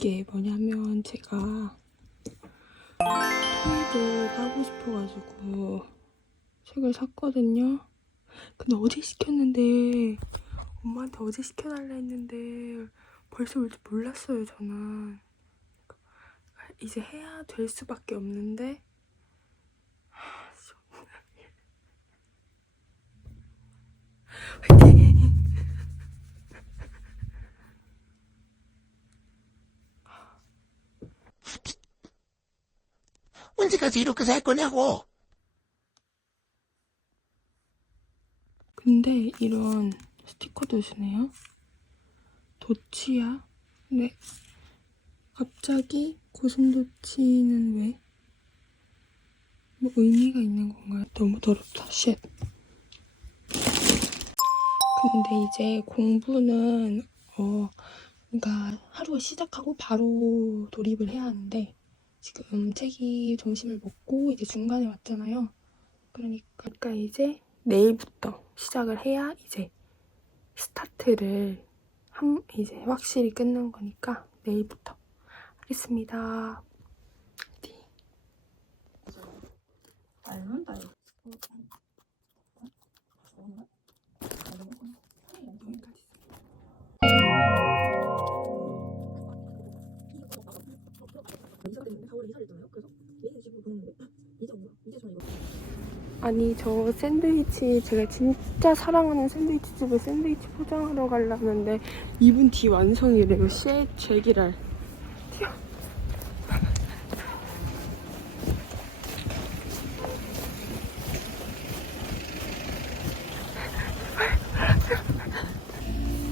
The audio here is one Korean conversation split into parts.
이게 뭐냐면 제가 토익을 따고 싶어가지고 책을 샀거든요. 근데 어제 시켰는데 엄마한테 어제 시켜달라 했는데 벌써 올 줄 몰랐어요 저는. 이제 해야 될 수밖에 없는데 화이팅! 언제까지 이렇게 살 거냐고. 근데 이런 스티커도 주네요. 도치야? 네. 갑자기 고슴도치는 왜? 뭐 의미가 있는 건가요? 너무 더럽다. 쉣. 근데 이제 공부는 어 그러니까 하루가 시작하고 바로 돌입을 해야 하는데 지금 책이 점심을 먹고 이제 중간에 왔잖아요. 그러니까 그러니까 이제 내일부터 시작을 해야 이제 스타트를 한 이제 확실히 끊는 거니까 내일부터 하겠습니다. 네. 알면다 이거. 아니 저 샌드위치 제가 진짜 사랑하는 샌드위치 집에 샌드위치 포장하러 가려는데 이분 뒤 완성이래요. 쉣 제기랄. 튀어.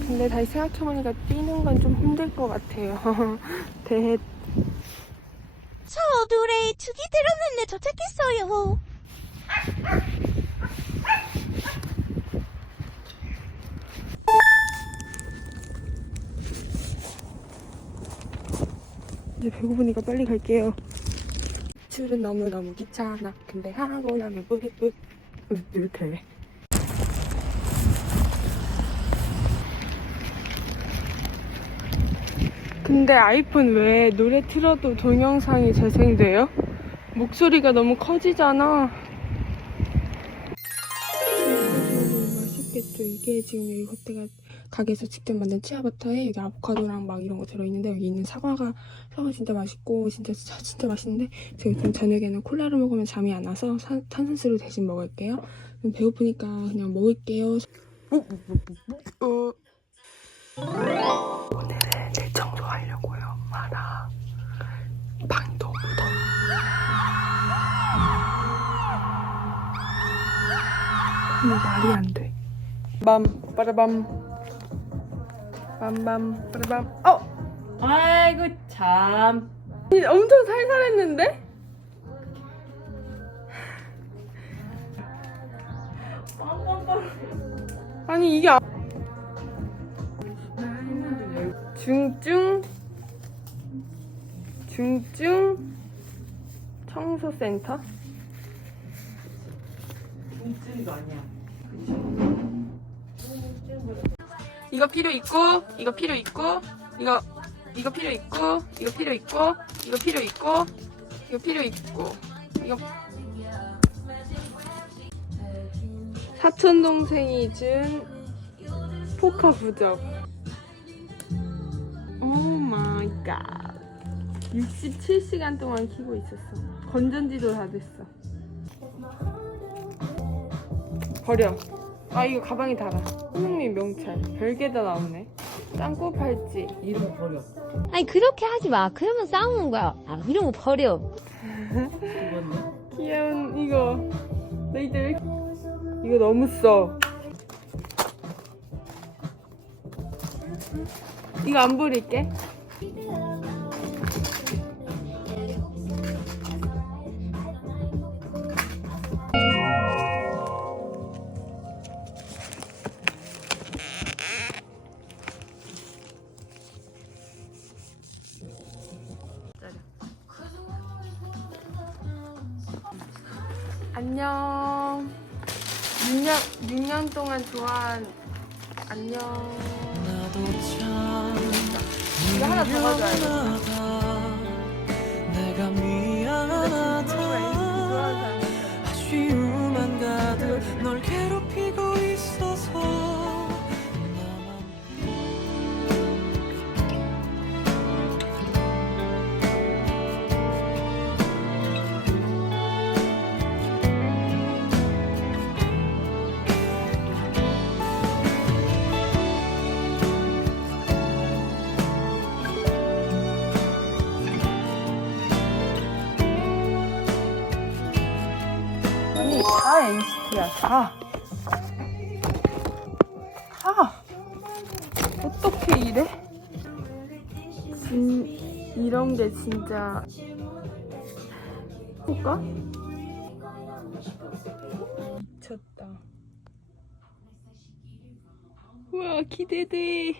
근데 다시 생각해보니까 뛰는 건 좀 힘들 것 같아요. 대 저 노래 주기 들었는데 도착했어요. 이제 배고프니까 빨리 갈게요. 출은 너무너무 귀찮아. 근데 하고 나면 뿌리뿌 이렇게 근데 아이폰 왜 노래 틀어도 동영상이 재생돼요? 목소리가 너무 커지잖아. 맛있겠죠. 이게 지금 여기 겉에가 가게에서 직접 만든 치아버터에 여기 아보카도랑 막 이런 거 들어있는데 여기 있는 사과가 사과 진짜 맛있고 진짜 자- 진짜 맛있는데 제가 요즘 저녁에는 콜라를 먹으면 잠이 안 와서 산- 탄산수를 대신 먹을게요. 배고프니까 그냥 먹을게요. 어. 오늘은 대 청소하려고요. 마라. 방이 너무 더워. 이거 말이 안 돼. 빰 빠라밤 빰빰 빠라밤 어! 아이고 참. 엄청 살살했는데? 아니 이게 아- 중증 중증 청소센터? 중증도 아니야. 이거 필요 있고 이거 필요 있고 이거 이거 필요 있고 이거 필요 있고 이거 필요 있고 이거 필요 있고 이거 사촌 동생이 준 포카 부적 오 마이 갓 67시간 동안 키고 있었어. 건전지도 다 됐어. 버려. 아 이거 가방에 달아. 손흥민 명찰. 별게 다 나오네. 짱구 팔찌. 이런 거 버려. 아니 그렇게 하지 마. 그러면 싸우는 거야. 아 이런 거 버려. 귀여운 이거. 너희들 이거 너무 써. 이거 안 버릴게 6년 동안 좋아한 안녕 이거 하나 더 가져야 돼. 내가 미 NCT야 다. 다. 어떻게 이래? 진 이런 게 진짜 볼까? 미쳤다. 우와 기대돼.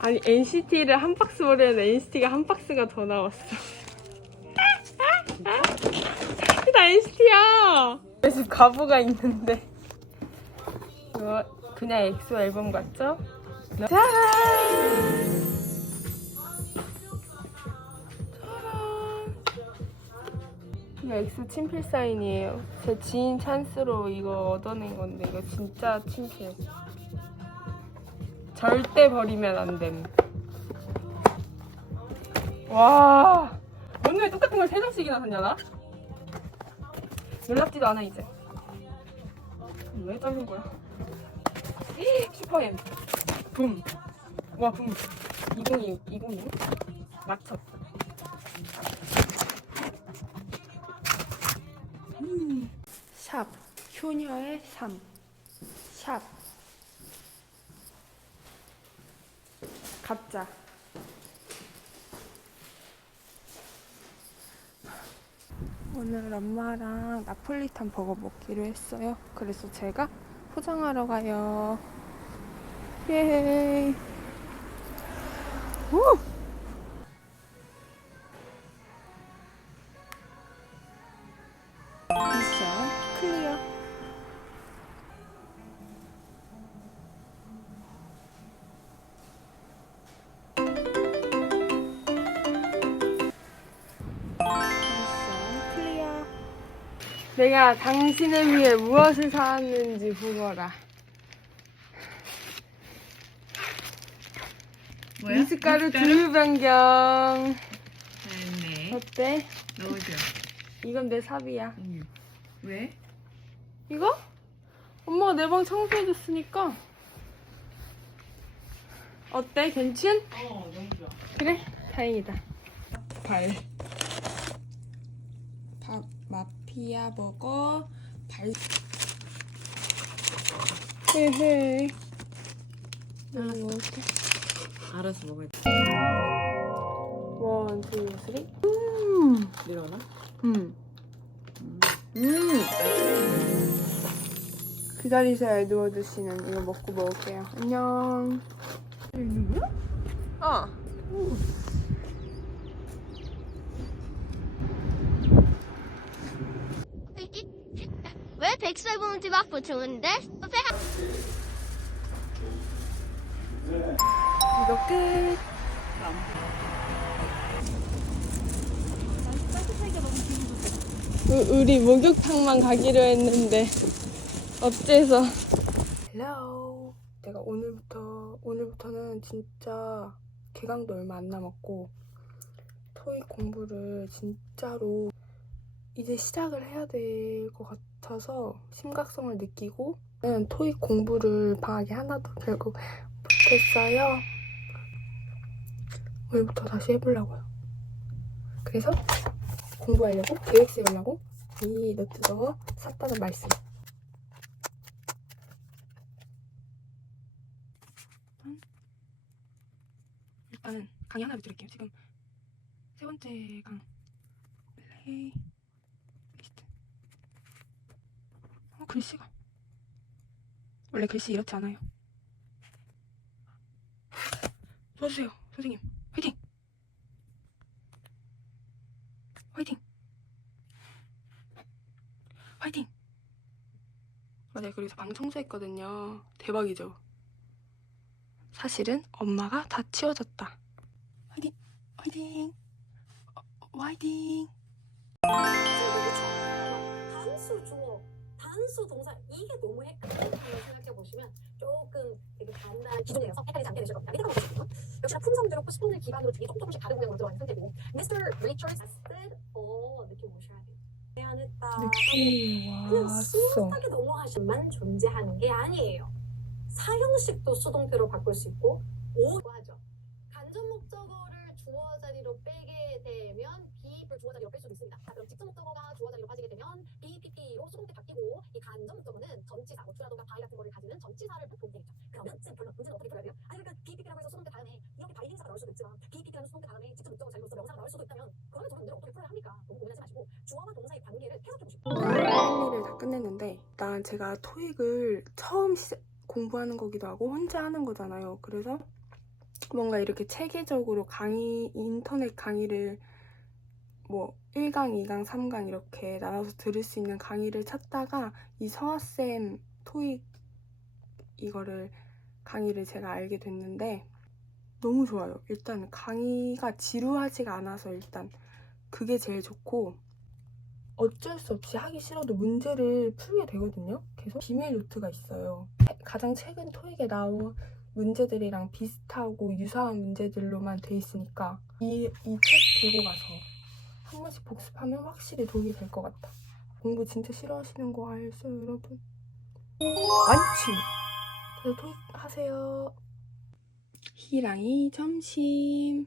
아니 NCT를 한 박스 버리는데 NCT가 한 박스가 더 나왔어. 나 NCT야. 그래서 가부가 있는데 이거 그냥 엑소 앨범 같죠? 짜란! 짜란! 이거 엑소 친필 사인이에요. 제 지인 찬스로 이거 얻어낸 건데 이거 진짜 친필. 절대 버리면 안 됨. 와, 오늘 똑같은 걸 세 장씩이나 샀냐 나? 놀랍지도 않아 이제. 왜 자른 거야? 슈퍼엠. 붐. 와 붐. 2026, 2026? 맞췄어. 음. 샵. 효녀의 삶. 샵. 가짜. 오늘 엄마랑 나폴리탄 버거 먹기로 했어요. 그래서 제가 포장하러 가요. 예. 우! 내가 당신을 위해 무엇을 사왔는지 보거라. 미숫가루 두유 변경. 네. 어때? 넣어줘. 이건 내 삽이야. 왜? 이거? 엄마가 내 방 청소해줬으니까. 어때? 괜찮? 어, 너무 좋아. 그래? 다행이다. 발. 밥, 마피아 버거, 발. 헤헤. 이거 먹을게. 알아서 먹어야 돼. 원, 투, 쓰리. 음. 내려오나? 음. 음. 기다리세요, 에드워드 씨는. 이거 먹고 먹을게요. 안녕. 어. 왜 백설공주 집앞으로 좋은데? 이거 끝. 우- 우리 목욕탕만 가기로 했는데 어째서? 헬로. 내가 오늘부터 오늘부터는 진짜 개강도 얼마 안 남았고 토익 공부를 진짜로 이제 시작을 해야 될 것 같아 서 심각성을 느끼고 토익 공부를 방학에 하나도 결국 못했어요. 오늘부터 다시 해보려고요. 그래서 공부하려고 계획 세우려고 이 노트도 샀다는 말씀. 일단은 강의 하나를 드릴게요. 지금 세 번째 강 플레이 리스트. 어 글씨가 원래 글씨 이렇지 않아요. 도와주세요, 선생님. 화이팅! 화이팅! 화이팅! 맞아요. 그래서 방 청소했거든요. 대박이죠. 사실은 엄마가 다 치워줬다. 화이팅! 화이팅! 어, 화이팅! 단수 주어, 단수 동사 이게 너무. 한번 생각해 보시면 조금 되게 간단한 기존에서 헷갈리지 않게 되실 겁니다. 밑에 한번 보시면 역시나 품성대로 스푼을 기반으로 되게 조금 조금씩 다른 모양으로 들어가 있는 상태고 Mr. Richards said 어 느낌 보셔야 돼요. 미안했다. 느낌이 그냥 왔어. 스무스하게 넘어가시만 존재하는 게 아니에요. 사형식도 수동태로 바꿀 수 있고 오 하죠. 간접 목적어를 주어 자리로 빼게 되면 be를 주어 자리로 뺄 수도 있습니다. 자, 그럼 직접 목적어가 주어 자리로 빠지게 되면 BPP로 수동태 바뀌고 이 간접 목적어는 전치사, 뭐 주라던가 바이 같은 거를 가지는 전치사를 보게 되죠. 그러면 지금 별로 문제는 어떻게 풀어야 돼요? 아니 그러니까 BPP라고 해서 수동태 다음에 이렇게 바이 행사가 나올 수도 있지만 BPP라는 수동태 다음에 직접 목적어 자리로서 명사가 나올 수도 있다면 그러면 저는 어떻게 풀어야 합니까? 너무 고민하지 마시고 주어와 동사의 관계를 해석해 보시고 할 일을 다 끝냈는데 일단 제가 토익을 처음 시작, 공부하는 거기도 하고 혼자 하는 거잖아요. 그래서 뭔가 이렇게 체계적으로 강의 인터넷 강의를 뭐 1강, 2강, 3강 이렇게 나눠서 들을 수 있는 강의를 찾다가 이 서아쌤 토익 이거를 강의를 제가 알게 됐는데 너무 좋아요. 일단 강의가 지루하지가 않아서 일단 그게 제일 좋고 어쩔 수 없이 하기 싫어도 문제를 풀게 되거든요. 계속 비밀 노트가 있어요. 가장 최근 토익에 나온 문제들이랑 비슷하고 유사한 문제들로만 돼 있으니까 이 이 책 들고 가서 한 번씩 복습하면 확실히 도움이 될 것 같다. 공부 진짜 싫어하시는 거 알죠, 여러분? 많지. 그래서 토익 하세요. 희랑이 점심.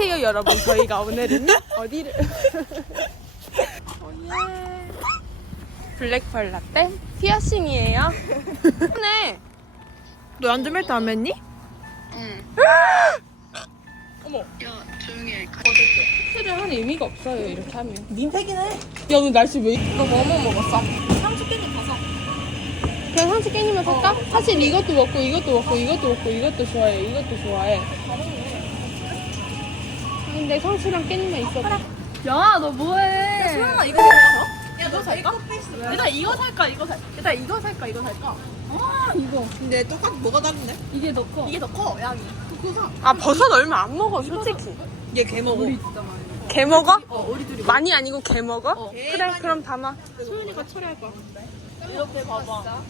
안녕하세요 여러분. 저희가 오늘은 어디를 오예 블랙펄 라떼 피어싱이에요. 네 너 안전벨트 안 맸니? 어머. 스를 한 의미가 없어요 이렇게 하면. 닌 팩이네. 야 오늘 날씨 왜 너뭐뭐 먹었어? 그냥 상추 깻잎만 살까? 사실 이것도 먹고 이것도 먹고 이것도 먹고 이것도 좋아해 이것도 좋아해 근데 상추랑 깻잎만 있어 야, 너 뭐해? 수영아, 이거 살까? 야, 너 살까? 일단 이거 살까? 이거 살. 일단 이거 살까? 이거 살까? 아, 이거. 근데 똑같이 뭐가 다른데? 이게 더 커. 이게 더 커, 양이. 그거 사. 아 버섯 얼마 안 먹어 솔직히 얘개 먹어. 개 먹어? 어, 우리 둘이. 많이 아니고 개 먹어? 어. 그래 그럼 담아 소윤이가 처리할 거야. 이렇게 봐봐.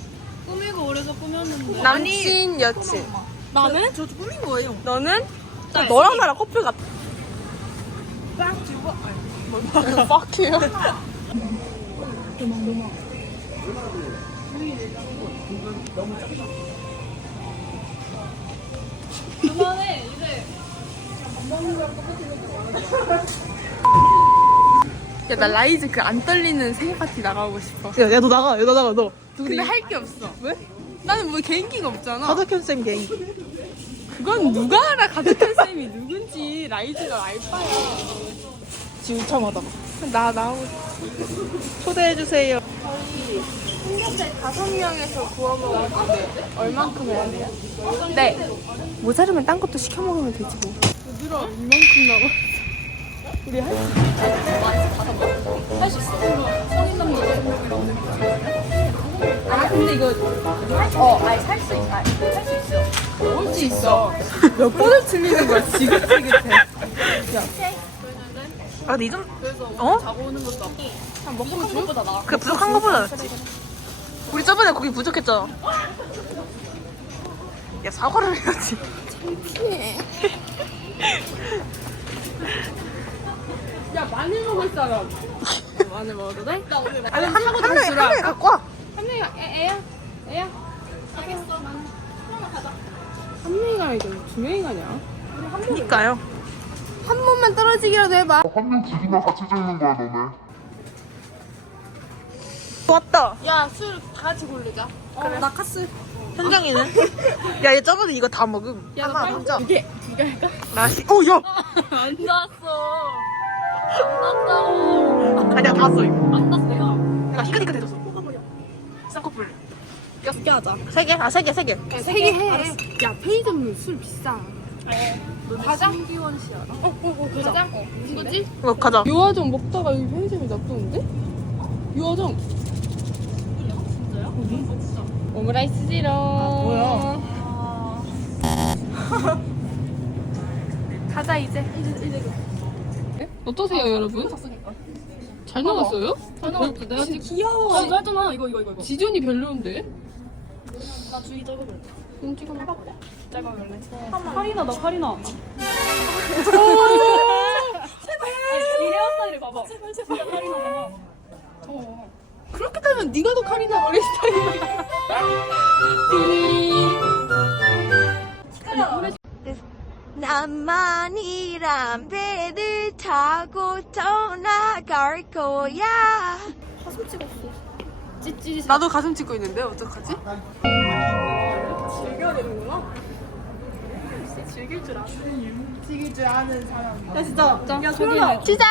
꾸미고 오래서 꾸몄는데. 남친 여친 나는? 저 꾸민 거예요. 너는? 너랑 나랑 커플 같아 딱 집어. Fuck you 그만해, 이제. 야 나 라이즈 그 안 떨리는 생일 파티 나가고 싶어 야, 야, 너 나가. 야, 너 나가, 너. 근데 할 게 없어 왜? 나는 뭐 개인기가 없잖아 가덕현 쌤 개인. 그건 누가 알아 가득한 쌤이 누군지 라이즈가 알바야 지금 우참하다가. 나 나오고 싶어 초대해주세요. 삼겹살 다섯 명에서 구워 먹을 건데 얼만큼 해야 돼요? 네. 모자르면 딴 것도 시켜 먹으면 되지 뭐. 얘들아 이만큼 남았어. 우리 할 수 있어. 할 수 있어. 성인 남자 아 근데 이거 어 아니 살수 있어 할수 있어. 먹을 수 있어? 몇 번을 틀리는 거야? 지긋지긋해 아, 근데 이좀 어? 자고 오는 것도 한 먹으면 좋을 거다 나 그 부족한 거보다 낫지. 우리 저번에 고기 부족했잖아. 야, 사과를 해야지. 야 마늘 먹을 사람 마늘 먹어도 돼? 나 오늘 아니, 한, 한, 명, 한 명이 갖고 와. 한 명이 애, 애야? 애야? 알겠어 나는 하나만 가자 한 명이 가야 두 명이 가냐? 그니까요. 한 번만 떨어지기라도 해봐 한 명 죽이면 같이 죽는 거야 너네 왔다. 야 술 다 같이 고르자 그래. 나 카스. 현정이는? 야, 얘 저번에 이거 다 먹음. 야, 너 하나 빨리 먹자. 두 개, 두개 할까? 나 시, 오, 야! 안 나왔어 아니야 다 왔어 이거. 안 났어 내가. 내가 히크니크 대줬어. 쌍꺼풀. 몇개 하자. 세 개? 아 세 개, 세 개. 세 개 해. 야 편의점 술 비싸. 가자. 신기원 씨 알아? 어, 어, 어, 가자. 어, 이거지? 어 가자. 유화정 먹다가 여기 편의점이 놔두는데? 유화정. 진짜요? 어디? 오므라이스 지롱. 뭐야? 가자 이제. 어떠세요 여러분? 잘 나왔어요? 잘 나왔어. 내가 지금 귀여워. 아, 나잖아. 이거 이거 이거. 지존이 별로인데? 나 주의 적어볼래. 응 찍어봐. 찍어볼래. 카리나 나 카리나. 이 헤어스타일을 봐봐. 제발 제발 카리나 봐봐. 어. 그렇게 따면 네가 더 카리나 머리 스타일이야. 나만이란 배를 타고 떠나갈 거야. 나도 가슴 찍고 있는데 어떡하지? 야 진짜. 야 소연아. 시작.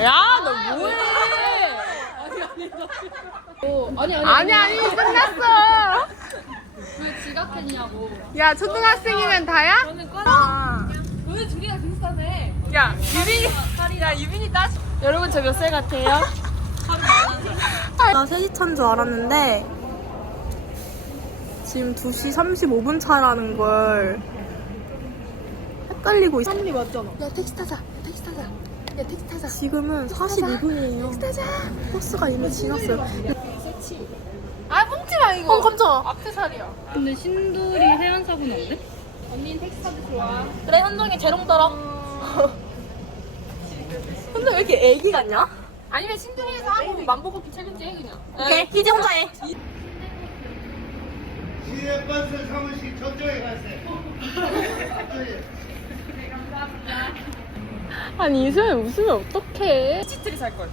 야, 너 뭐해? 아니 아니 아니 아니 끝났어. 왜 지각했냐고. 야 초등학생이면 다야? 저는 과. 너네 둘이랑 비슷하네. 야 유빈이 야 유빈이 따. 여러분 저 몇 살 같아요? 나 3시 차인 줄 알았는데 지금 2시 35분 차라는 걸 헷갈리고 있어. 3리 맞잖아. 야 택시 타자. 야, 택시 타자. 야 택시 타자. 지금은 42분이에요. 택시 타자. 버스가 이미 지났어요. 아 뽕지 마 이거. 어 깜짝아. 살이야. 근데 신들이 해안사고는 안 돼? 언니는 택시 타도 좋아. 그래 현정이 재롱 떨어. 근데 왜 이렇게 애기 같냐? 아니면 신들이에서 하고 만보걷기 챌린지 해 그냥. 오케이 희지 혼자 해. 시내버스 사무실 저쪽에 가세요. 아니 이소연 웃으면 어떡해. 피치트리 살 걸.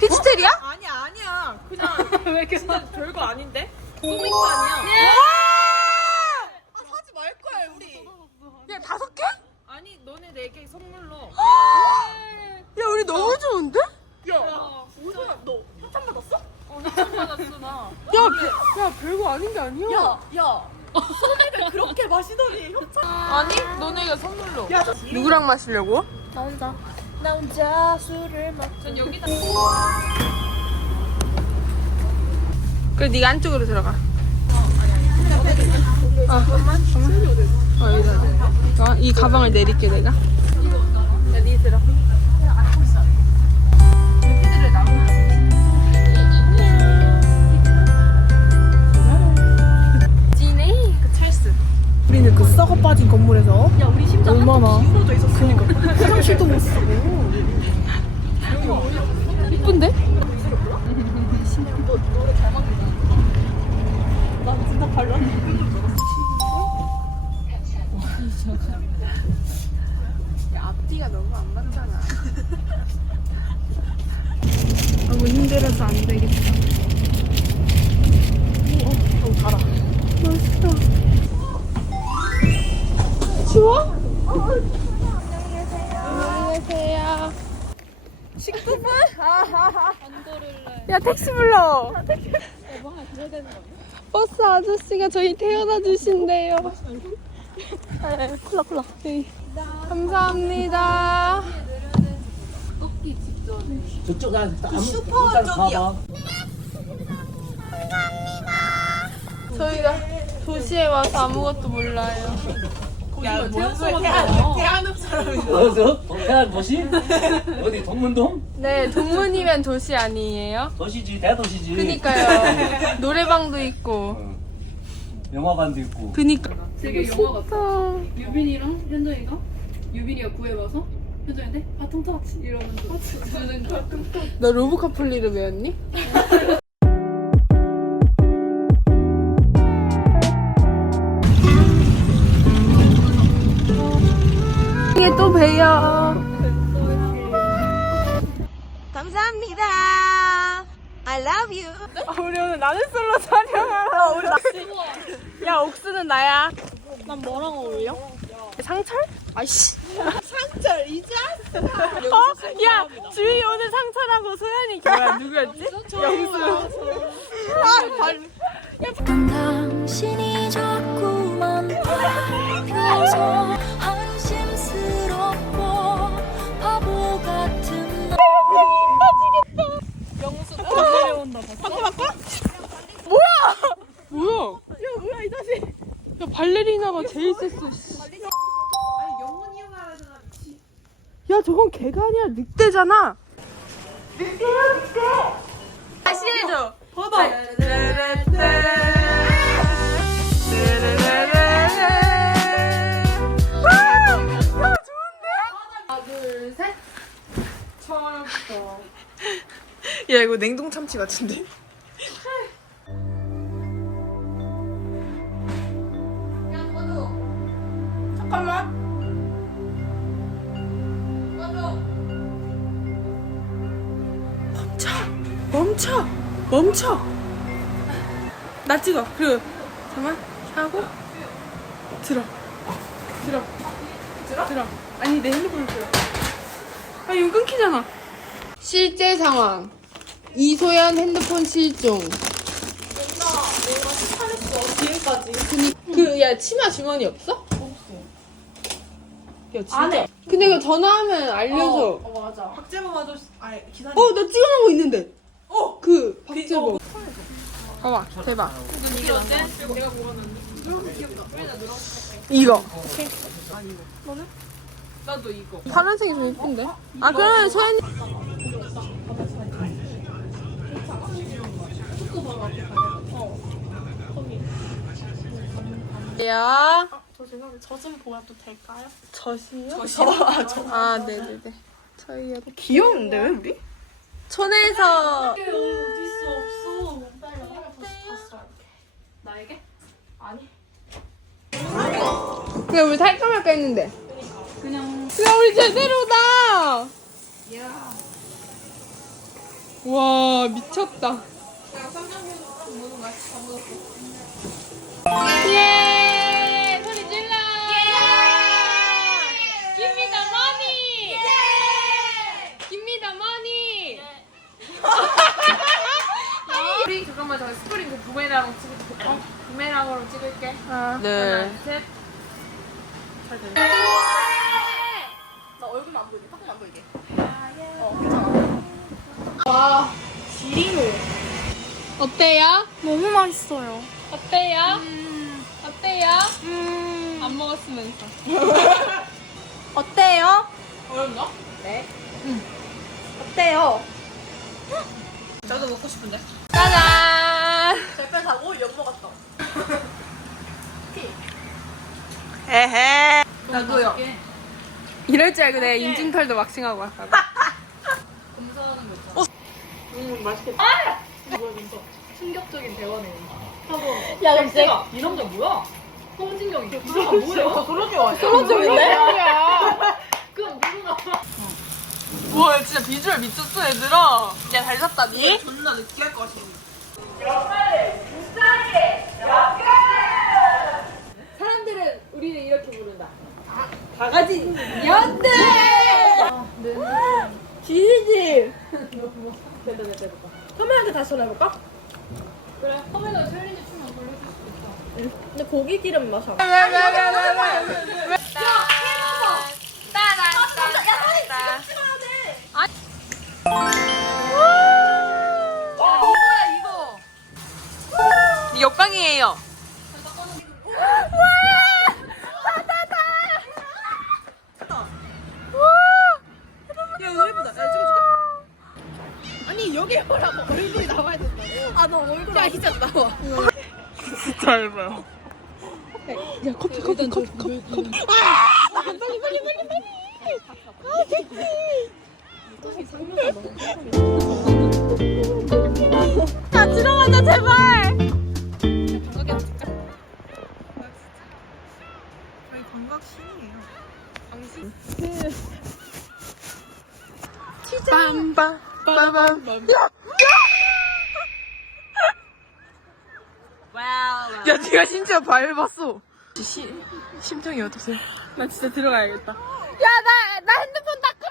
피치텔이야? 아니야 아니야. 그냥 왜 이렇게 진짜 별거 아닌데? 소민거 아니야? 아 사지 말 거야 우리. 야 다섯 개? 아니 너네 네 개 선물로. 야 우리 너무 좋은데? 야 오소야 너 협찬 받았어? 어 협찬 받았어 나. 야, 배- 야 별거 아닌 게 아니야. 야, 야. 소맥을 그렇게 마시더니 협찬. 아니, 너네가 선물로. 야, 누구랑 마시려고? 나 혼자. 나 혼자 술을 마. 전 여기다. 그래 네가 안쪽으로 들어가. 어, 잠깐만. 어, 여기다. 어, 이 가방을 내릴게 내가. 야 니 들어. 우리는 그 썩어 빠진 건물에서 야 우리 심장 얼마나 기울어져 있었어. 그러니까 화장실도 못 쓰고. 이쁜데? 난 진짜 발랐는데. 야, 앞뒤가 너무 안 맞잖아. 너무 힘들어서 안 되겠다. 좀 달아. 맛있어. 추워? 안녕히 계세요. 19분? 야, 택시 불러. 버스 아저씨가 저희 태워다 주신대요. 콜라 콜라. 네. 감사합니다. 저쪽 한 슈퍼 일단 가봐. 저희가 도시에 와서 아무것도 몰라요. 야, 뭔 소리야? 대한민국 사람이. 어서 태안 도시? 어디 동문동? 네, 동문이면 도시 아니에요? 도시지 대도시지. 그니까요. 노래방도 있고. 어. 영화관도 있고. 그니까. 되게 영화 같아. 유빈이랑 현정이가 유빈이가 구해와서 현정이한테 아 통터치 이러면서 주는 거. 너 로브커플리를 배웠니? 아, 우리 오늘 나는 솔로 촬영하러 우리 야 옥수는 나야. 난 뭐랑 어울려? 상철? 아이씨. 상철 이제? 어? 야 주희 오늘 상철하고 소연이 뭐야 누구였지? 영수. 아 발. 당신이 자꾸만 펴서 한심스럽고 바보 같은 너 뭐야? 야 뭐야 이 자식? 야 발레리나가 제일 셌어. 씨. 야 저건 개가 아니라 늑대잖아. 늑대야 늑대. 다시 해줘. 봐봐. 야 이거 냉동 참치 같은데? 멈춰! 멈춰! 나 찍어. 그리고 잠깐 하고 들어. 들어. 들어? 들어. 아니 내 핸드폰을 들어. 아 이거 끊기잖아. 실제 상황. 이소연 핸드폰 실종. 그야 치마 주머니 없어? 없어. 야 진짜. 근데 이거 전화하면 알려줘. 박재범 아저씨 아 기사님 어, 나 찍어놓고 있는데. 어, 그 박재범. 봐봐, 대박. 이거 어때? 이거. 나도 이거 파란색이 좀 예쁜데? 아, 그러면 소연이. 야, 저 죄송한데 저좀 보여도 될까요? 저시요? 아, 저. 아, 네네네. 저희요. 귀여운데 왜 우리? 촌에서 어디 있어 없어 빨리 하나 봤어 이렇게 나에게? 아니 그냥 우리 살까 말까 했는데. 그냥 야, 우리 제대로다! 와, 미쳤다. 예! 소리 질러! Give me the money! Give me the money! 우리 잠깐만 저 스토리 그 부메랑 찍을게. 어? 부메랑으로 찍을게. 네. 하나, 셋. 잘 되네. 나 얼굴 안 보이게 조금 안 보이게 어 때요? 너무 맛있어요 어때요? 어때요? 안 먹었으면서. 어때요? 어렵나? 어때요? 저도 먹고 싶은데 짜잔! 절편 사고 연 먹었어 나도요. 이럴 줄 알고 내가 인중털도 왁싱하고 왔다고. 검사하는 거 있잖아. 음 맛있겠다 충격적인 대화네. 야 근데 이 남자 뭐야? 홍진경이. 이 사람 뭐야? 소로지 와 소로지인데? 그럼 누구나. 와 진짜 비주얼 미쳤어 얘들아 야잘 샀다 니? 존나 느끼할 것 같아 사람들은 우리는 이렇게 부른다. 바가지 연대. 지지지. 됐다 됐다 됐다. 카메라한테 다시 전화해볼까? 그래. 카메라 챌린지 춤안 걸려줄 수도 있어. 근데 고기 기름 맛이 안 역광이에요. 잘 봐요. 야 커피 커피 커피 커피 커피. 아 빨리 빨리 빨리 빨리. 아 섹시. 야 들어가자 제발. 감각 신이에요 빰빰 빠밤. 진짜 밟았어. 시, 심정이 어떠세요? 나 진짜 들어가야겠다. 야, 나, 나 핸드폰 닦으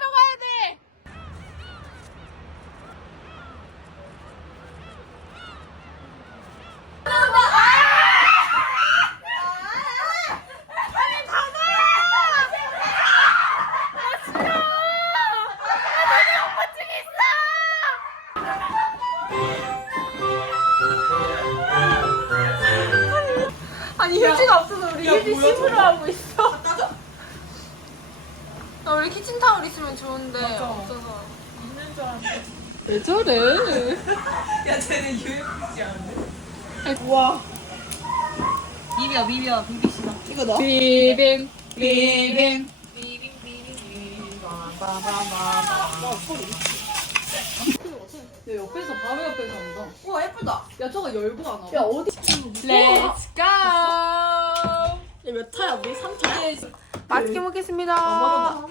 와. Let's go! 몇 타야 우리 3타? 맛있게 먹겠습니다.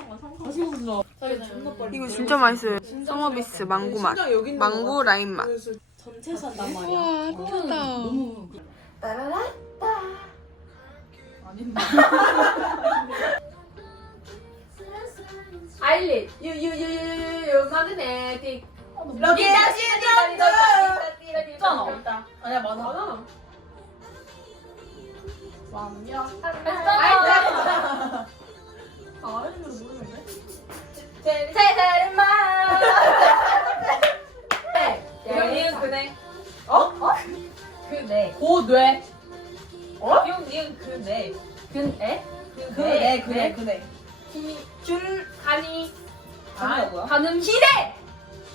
이거 진짜 맛있어요. 서머비스 망고 맛. 망고 라임 맛. 전체에서 한단 말이야. 우와, 예쁘다. 너무 아일릿 유유유유유 마그네틱 럭키 다시 있잖아. 없다. 아니야 많아. 많아. 완벽한 했잖아. 아이를 모르는데? 제대로 말. 니은 그네. 어? 어? 그네. 고뇌. 어? 니은 니은 그네. 그네. 그네 그네 그네. 줄 간이. 간이가 뭐야? 간음 기대.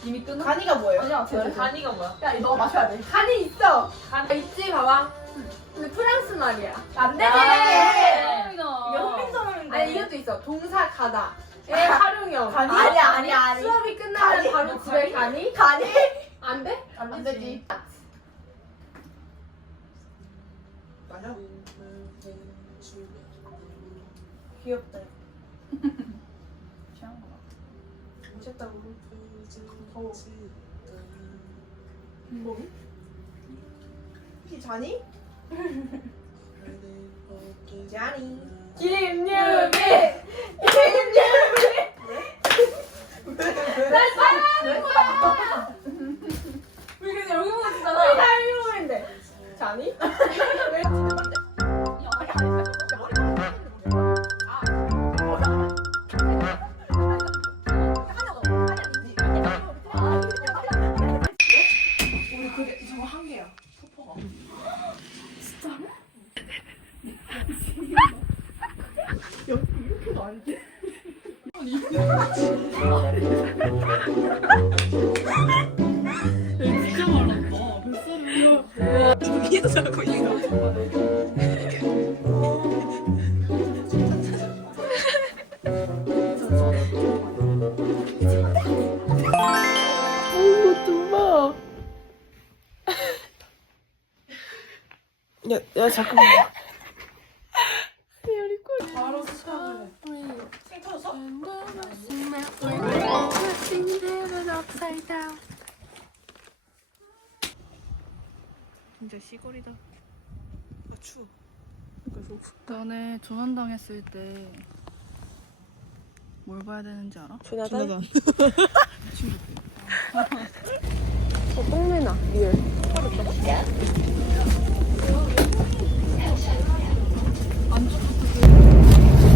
이미 끝나. 간이가 뭐예요? 아니야, 간이가 뭐야? 야, 너 마셔야 돼. 간이 있어. 간 있지, 봐봐. 근데 프랑스 말이야. 안 되지. 이게 훈민정음인데. 아니 이것도 있어. 동사 가다. 애 활용형. 간이? 아니야, 아니야, 아니. 수업이 끝나면 바로 집에 가니? 가니? 안 돼? 안, 되지. 맞아? 귀엽다. 오셨다고. 더워. 뭐? 혹시 자니? 자니. 김유미! 김유미! 날 사랑하는 거야! 우리 그냥 여기 보고 있잖아. 우리 사랑하는데. 자니? 왜? 잠깐만. 진짜 시골이다. 아, 추워. 그러니까 너무 춥다. 전에 조난당했을 때 뭘 봐야 되는지 알아? 조나단. 저 똥내나, 리얼. 안쪽부터